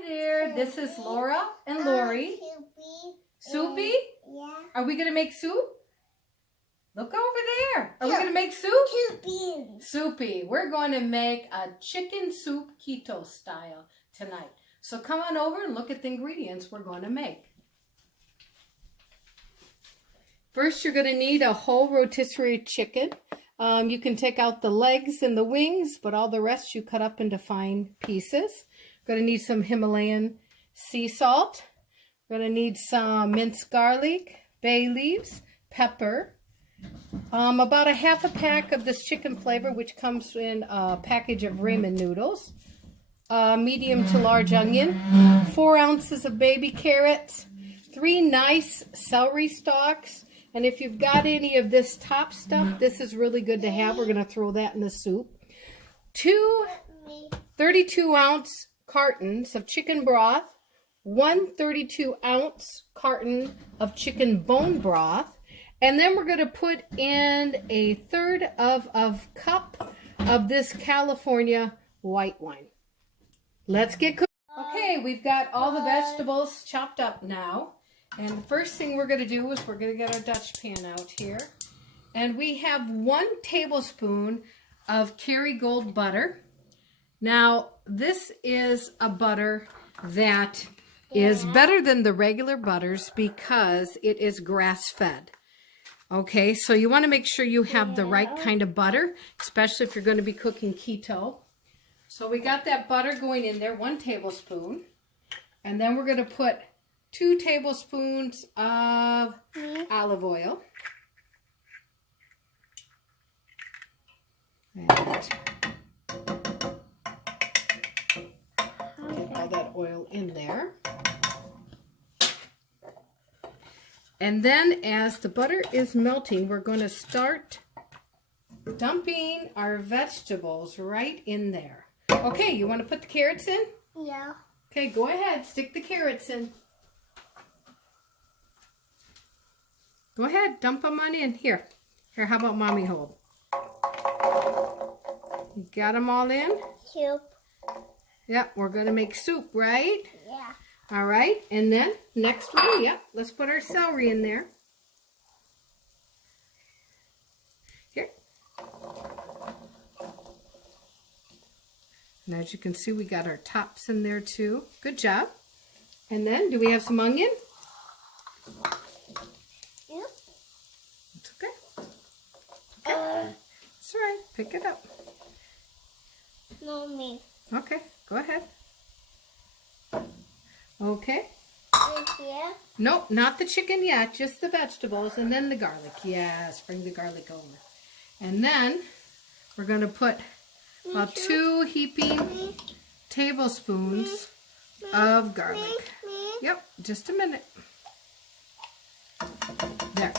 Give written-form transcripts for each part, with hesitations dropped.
Hi there, this is Laura and Laurie. Soupy? Yeah. Are we going to make soup? Look over there. Are we going to make soup? Soupy. Soupy. We're going to make a chicken soup keto style tonight. So come on over and look at the ingredients we're going to make. First, you're going to need a whole rotisserie chicken. You can take out the legs and the wings, but all the rest you cut up into fine pieces. Going to need some Himalayan sea salt. Going to need some minced garlic, bay leaves, pepper, about a half a pack of this chicken flavor, which comes in a package of ramen noodles, medium to large onion, 4 ounces of baby carrots, 3 nice celery stalks, and if you've got any of this top stuff, this is really good to have. We're going to throw that in the soup. 2 32-ounce cartons of chicken broth, 1 32-ounce carton of chicken bone broth, and then we're going to put in a third of a cup of this California white wine. Let's get cooking. Okay, we've got all the vegetables chopped up now. And the first thing we're going to do is we're going to get our Dutch pan out here. And we have 1 tablespoon of Kerrygold butter. Now, this is a butter that is better than the regular butters because it is grass-fed. Okay, so you want to make sure you have the right kind of butter, especially if you're going to be cooking keto. So we got that butter going in there, 1 tablespoon. And then we're going to put 2 tablespoons of olive oil. And get all that oil in there. And then as the butter is melting, we're going to start dumping our vegetables right in there. Okay, you want to put the carrots in? Yeah. Okay, go ahead. Stick the carrots in. Go ahead. Dump them on in. Here, how about Mommy hold? You got them all in? Soup. Yep, we're going to make soup, right? Yeah. All right, and then next one, yep, let's put our celery in there. Here. And as you can see, we got our tops in there too. Good job. And then, do we have some onion? Yep. It's okay. That's all right. Pick it up. Mommy. Okay, go ahead. Okay. Yeah. Nope, not the chicken yet, just the vegetables and then the garlic. Yes, bring the garlic over. And then we're going to put about 2 heaping tablespoons of garlic. Yep, just a minute. There.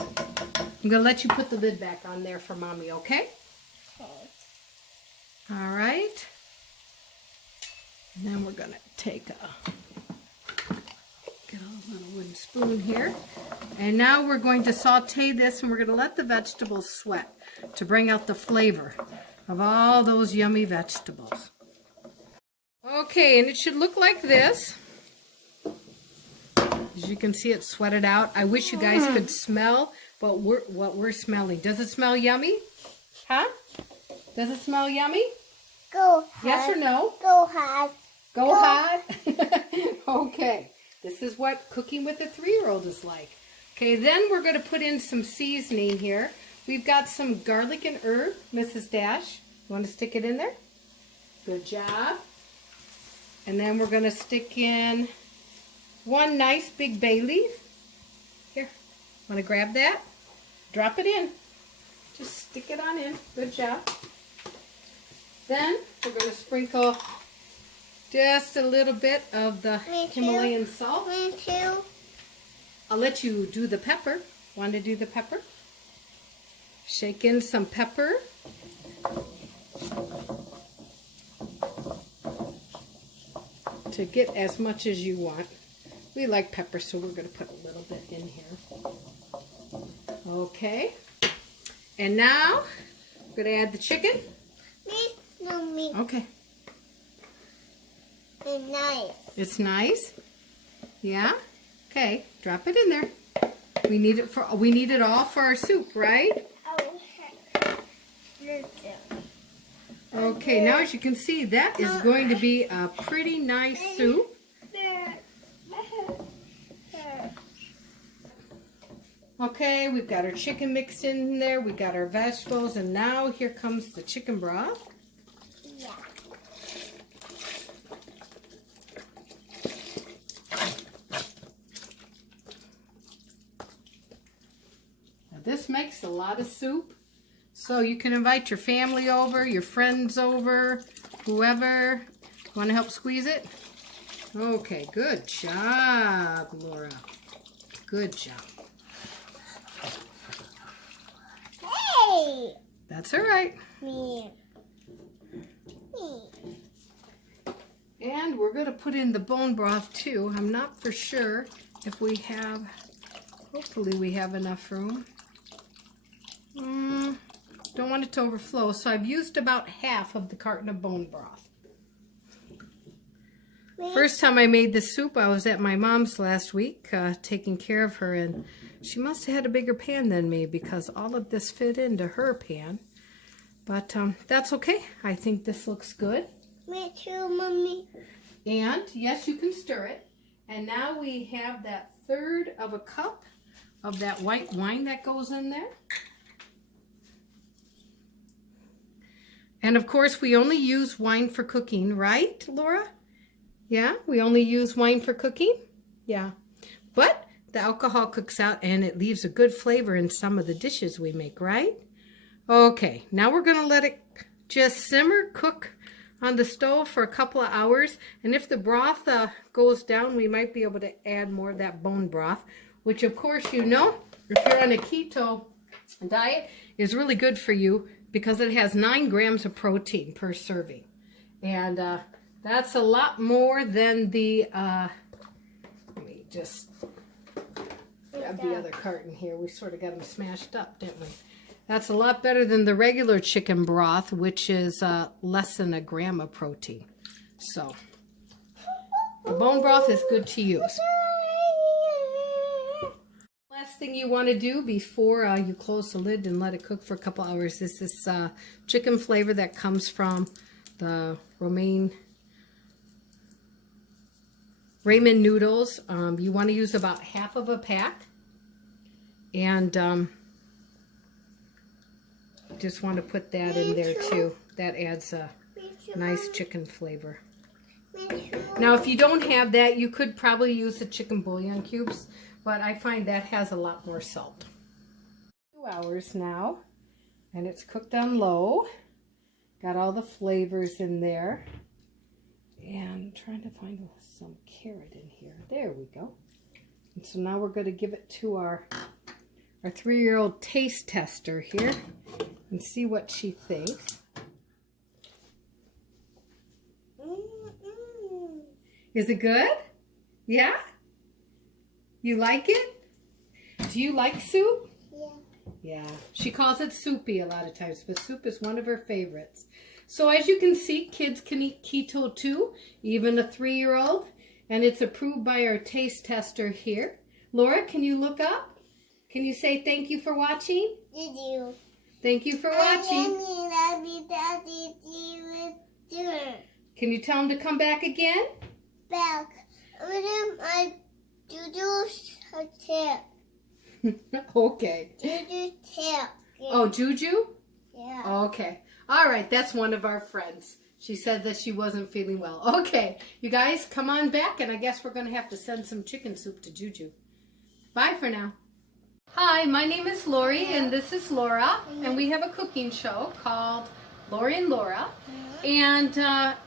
I'm going to let you put the lid back on there for Mommy, okay? All right. And then we're going to take get a little wooden spoon here. And now we're going to saute this and we're going to let the vegetables sweat to bring out the flavor of all those yummy vegetables. Okay, and it should look like this. As you can see, it's sweated out. I wish you guys could smell what we're smelling. Does it smell yummy? Huh? Does it smell yummy? Go hard. Yes or no? Go hard. Go hard? Okay. This is what cooking with a 3-year-old is like. Okay, then we're going to put in some seasoning here. We've got some garlic and herb, Mrs. Dash. You want to stick it in there? Good job. And then we're going to stick in 1 nice big bay leaf. Here, want to grab that? Drop it in. Just stick it on in. Good job. Then we're going to sprinkle just a little bit of the Himalayan salt. Me too. I'll let you do the pepper. Want to do the pepper? Shake in some pepper. To get as much as you want. We like pepper, so we're going to put a little bit in here. Okay. And now, we're going to add the chicken. Me, no me. Okay. It's nice. It's nice? Yeah? Okay, drop it in there. We need it all for our soup, right? Okay, now as you can see, that is going to be a pretty nice soup. Okay, we've got our chicken mixed in there, we got our vegetables, and now here comes the chicken broth. Yeah. Now this makes a lot of soup, so you can invite your family over, your friends over, whoever. Want to help squeeze it? Okay, good job, Laura. Good job. Hey! That's all right. Me. And we're going to put in the bone broth too. I'm not for sure if we have, hopefully we have enough room. Don't want it to overflow, so I've used about half of the carton of bone broth. First time I made this soup, I was at my mom's last week taking care of her, and she must have had a bigger pan than me because all of this fit into her pan. But that's okay. I think this looks good. Me too, Mommy. And yes, you can stir it. And now we have that 1/3 of a cup of that white wine that goes in there. And of course, we only use wine for cooking, right, Laura? Yeah, we only use wine for cooking? Yeah. But the alcohol cooks out and it leaves a good flavor in some of the dishes we make, right? Okay, now we're going to let it just simmer, cook on the stove for a couple of hours. And if the broth goes down, we might be able to add more of that bone broth, which of course you know, if you're on a keto diet, is really good for you because it has 9 grams of protein per serving. And that's a lot more than the, let me just grab the other carton here. We sort of got them smashed up, didn't we? That's a lot better than the regular chicken broth, which is less than 1 gram of protein. So, the bone broth is good to use. Last thing you want to do before you close the lid and let it cook for a couple hours is this chicken flavor that comes from the ramen noodles. You want to use about half of a pack. And just want to put that in there too. That adds a nice chicken flavor. Now if you don't have that, you could probably use the chicken bouillon cubes, but I find that has a lot more salt. 2 hours now, and it's cooked on low. Got all the flavors in there. And I'm trying to find some carrot in here. There we go. And so now we're going to give it to our 3-year-old taste tester here and see what she thinks. Is it good? Yeah? You like it? Do you like soup? Yeah. Yeah. She calls it soupy a lot of times, but soup is one of her favorites. So as you can see, kids can eat keto too, even a 3-year-old, and it's approved by our taste tester here. Laura, can you look up? Can you say thank you for watching? Did you? Thank you for watching. Can you tell them to come back again? Back. I Juju's tip. Okay. Juju's tip. Oh, Juju? Yeah. Okay. All right, that's one of our friends. She said that she wasn't feeling well. Okay, you guys, come on back, and I guess we're going to have to send some chicken soup to Juju. Bye for now. Hi, my name is Laurie, and this is Laura, and we have a cooking show called Laurie and Laura. And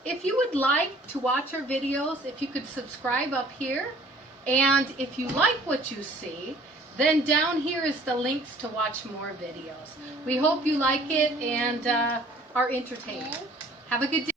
if you would like to watch our videos, if you could subscribe up here, and if you like what you see, then down here is the links to watch more videos. We hope you like it and are entertained. Have a good day.